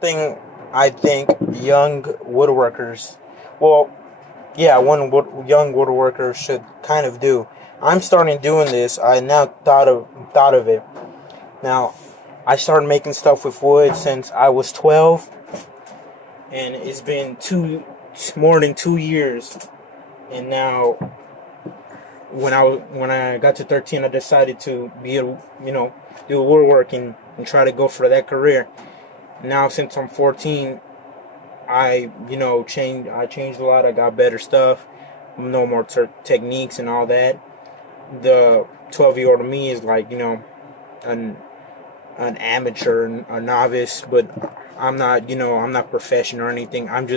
thing I think young woodworkers, well, yeah, young woodworkers should kind of do. I'm starting doing this. I now thought of it. Now, I started making stuff with wood since I was 12, and it's been more than 2 years. And now, when I got to 13, I decided to do woodworking and try to go for that career. Now, since I'm 14, I changed a lot. I got better stuff, no more techniques and all that. The 12-year-old me is like, an an amateur, a novice, but I'm not professional or anything. I'm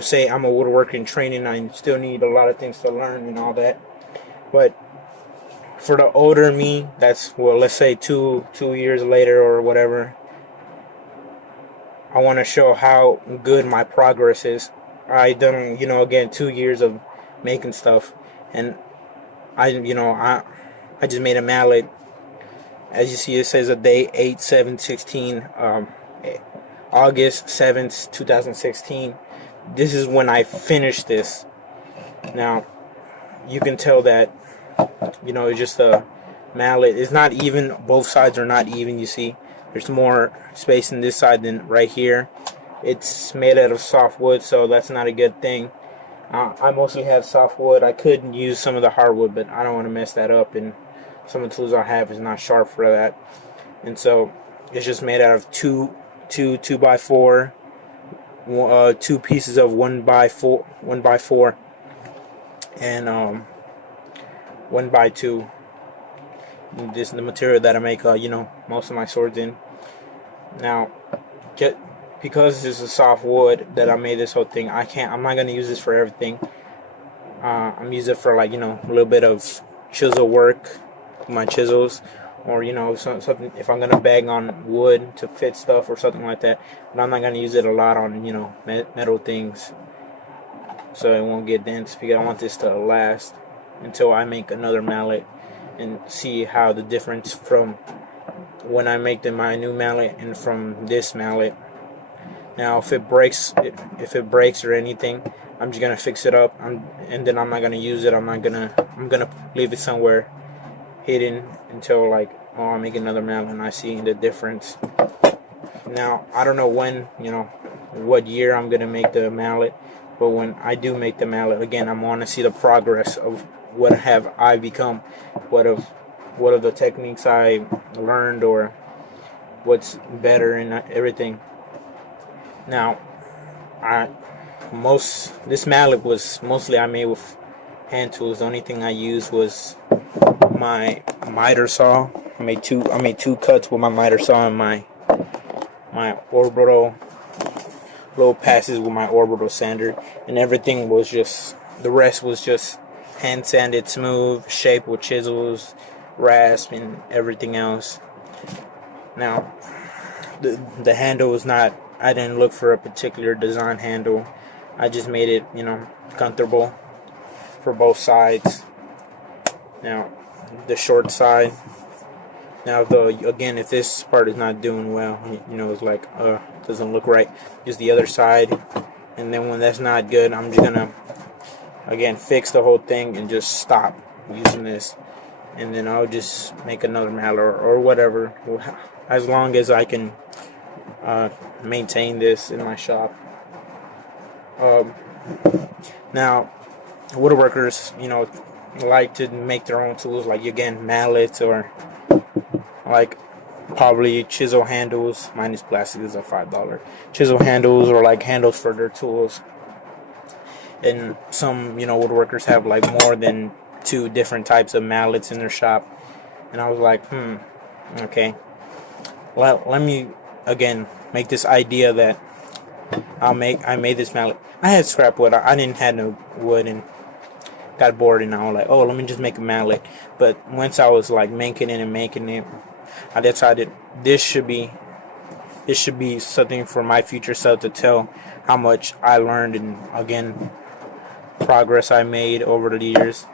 saying I'm a woodworking training. I still need a lot of things to learn and all that. But for the older me, that's, well, let's say 2 years later or whatever, I want to show how good my progress is. I done, again, 2 years of making stuff, and I just made a mallet. As you see, it says a day 8/7/16, August 7th, 2016. This is when I finished this. Now, you can tell that, it's just a mallet. It's not even. Both sides are not even, you see. There's more space in this side than right here. It's made out of soft wood, so that's not a good thing. I mostly have soft wood. I could use some of the hardwood, but I don't want to mess that up, and some of the tools I have is not sharp for that. And so it's just made out of two by four, two pieces of 1x4, and 1x2. This is the material that I make most of my swords in. Now, just because this is a soft wood that I made this whole thing, I'm not gonna use this for everything. I'm using it for, like, a little bit of chisel work, my chisels, or something if I'm gonna bang on wood to fit stuff or something like that. But I'm not gonna use it a lot on metal things, so it won't get dense, because I want this to last until I make another mallet and see how the difference from when I make my new mallet and from this mallet. Now, if it breaks or anything, I'm just gonna fix it up, and then I'm not gonna use it. I'm gonna leave it somewhere hidden until, like, I make another mallet and I see the difference. Now, I don't know what year I'm gonna make the mallet, but when I do make the mallet, again, I want to see the progress of what have I become, what of the techniques I learned, or what's better and everything. Now, this mallet was mostly I made with hand tools. The only thing I used was my miter saw. I made two cuts with my miter saw and my orbital little passes with my orbital sander, and everything was the rest was just hand sanded smooth, shaped with chisels, rasp, and everything else. Now, the handle was not. I didn't look for a particular design handle. I just made it, comfortable for both sides. Now, the short side. Now, again, if this part is not doing well, it's like, doesn't look right. Just the other side. And then when that's not good, I'm just gonna, again, fix the whole thing and just stop using this. And then I'll just make another mallet or whatever, as long as I can maintain this in my shop. Now, woodworkers, like to make their own tools, like, again, mallets, or like probably chisel handles. Mine is plastic, is a $5 chisel handles, or like handles for their tools. And some woodworkers have like more than 2 different types of mallets in their shop. And I was like, okay, well, let me again make this idea that I made this mallet. I had scrap wood. I didn't have no wood, and got bored, and I was like, oh, let me just make a mallet. But once I was like making it, I decided this should be something for my future self to tell how much I learned, and again, progress I made over the years.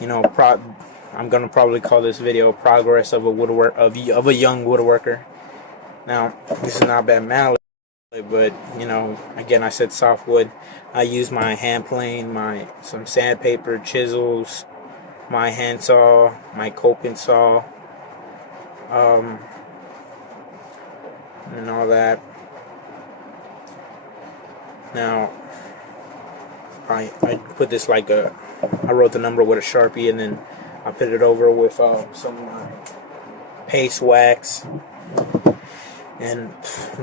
I'm gonna probably call this video "Progress of a young woodworker." Now, this is not a bad mallet. But you know, again, I said softwood. I use my hand plane, some sandpaper, chisels, my handsaw, my coping saw, um, and all that. Now, I put this like I wrote the number with a Sharpie, and then I put it over with some paste wax, and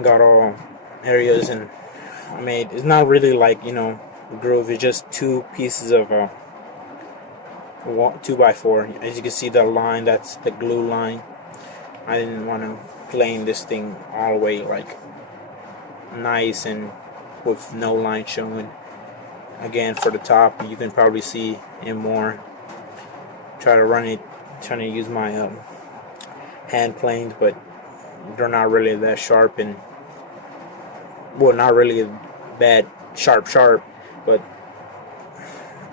got all areas. And I made, it's not really like, you know, a groove. It's just two pieces of 2x4. As you can see, the line, that's the glue line. I didn't want to plane this thing all the way like nice and with no line showing. Again, for the top, you can probably see it more. Try to run it, trying to use my hand planes, but they're not really that sharp, and well, not really bad sharp, but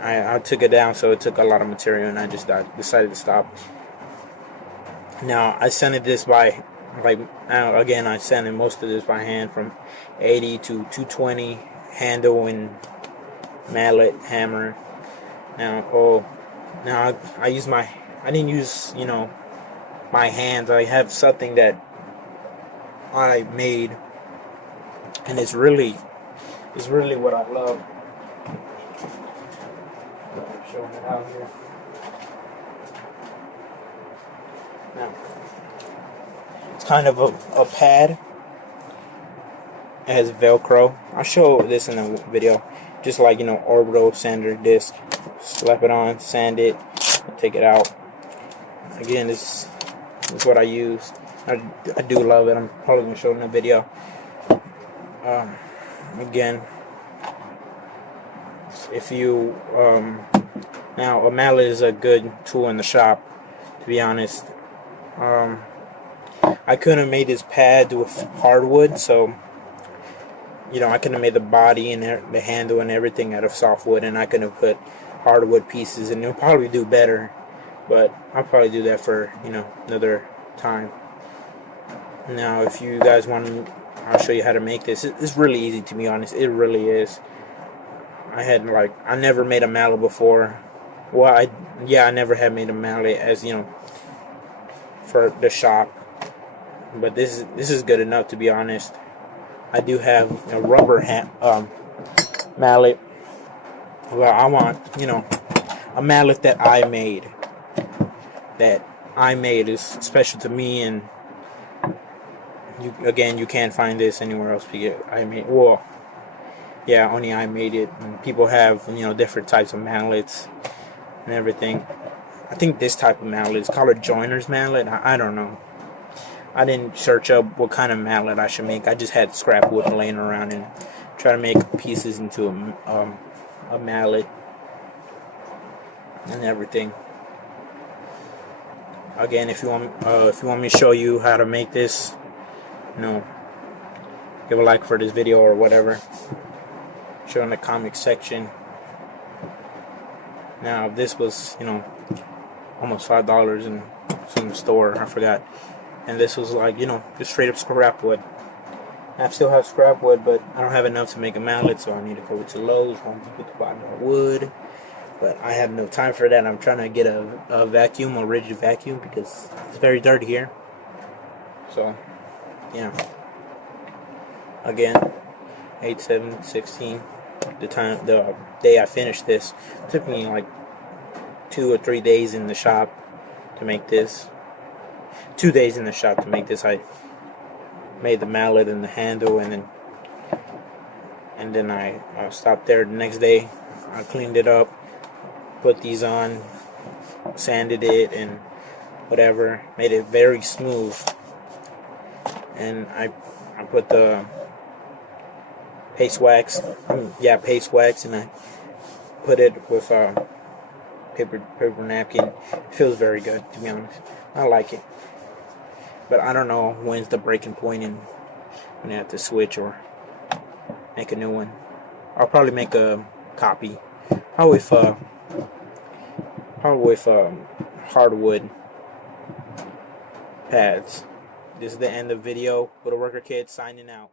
I took it down, so it took a lot of material, and I decided to stop. Now, I sanded this by, like, again, I sanded most of this by hand from 80 to 220, handle and mallet, hammer. Now I use I didn't use, you know, my hands. I have something that I made, and it's really what I love. Showing it out here. Now, it's kind of a pad. It has Velcro. I'll show this in a video. Just like, you know, orbital sander disc. Slap it on, sand it, take it out. Again, this is what I use. I do love it. I'm probably going to show it in a video. Again, if you now, a mallet is a good tool in the shop, to be honest. I couldn't have made this pad with hardwood, so you know, I could have made the body and the handle and everything out of softwood, and I could have put hardwood pieces, and it'll probably do better. But I'll probably do that for, you know, another time. Now, if you guys want, I'll show you how to make this. It's really easy, to be honest. It really is. I never made a mallet before. Well, I never had made a mallet, as you know, for the shop. But this is good enough, to be honest. I do have a rubber mallet. Well, I want, you know, a mallet that I made. That I made is special to me, and you can't find this anywhere else. Only I made it. And people have, you know, different types of mallets and everything. I think this type of mallet is called a joiner's mallet. I don't know. I didn't search up what kind of mallet I should make. I just had scrap wood laying around and try to make pieces into a mallet and everything. Again, if you want me to show you how to make this, you know, give a like for this video or whatever. Show in the comment section. Now, this was, you know, almost $5 in some store. I forgot. And this was like, you know, just straight up scrap wood. I still have scrap wood, but I don't have enough to make a mallet, so I need to go to Lowe's, Home Depot to buy more wood. But I have no time for that. I'm trying to get a vacuum, a rigid vacuum, because it's very dirty here. So, yeah. Again, 8/7/16. The day I finished this, it took me like 2 or 3 days in the shop to make this. 2 days in the shop to make this. I made the mallet and the handle, and then I stopped there. The next day, I cleaned it up, put these on, sanded it, and whatever, made it very smooth. And I put the paste wax, and I put it with paper napkin. It feels very good, to be honest. I like it. But I don't know when's the breaking point and when I have to switch or make a new one. I'll probably make a copy. Probably with hardwood pads. This is the end of the video. Woodworker Kid signing out.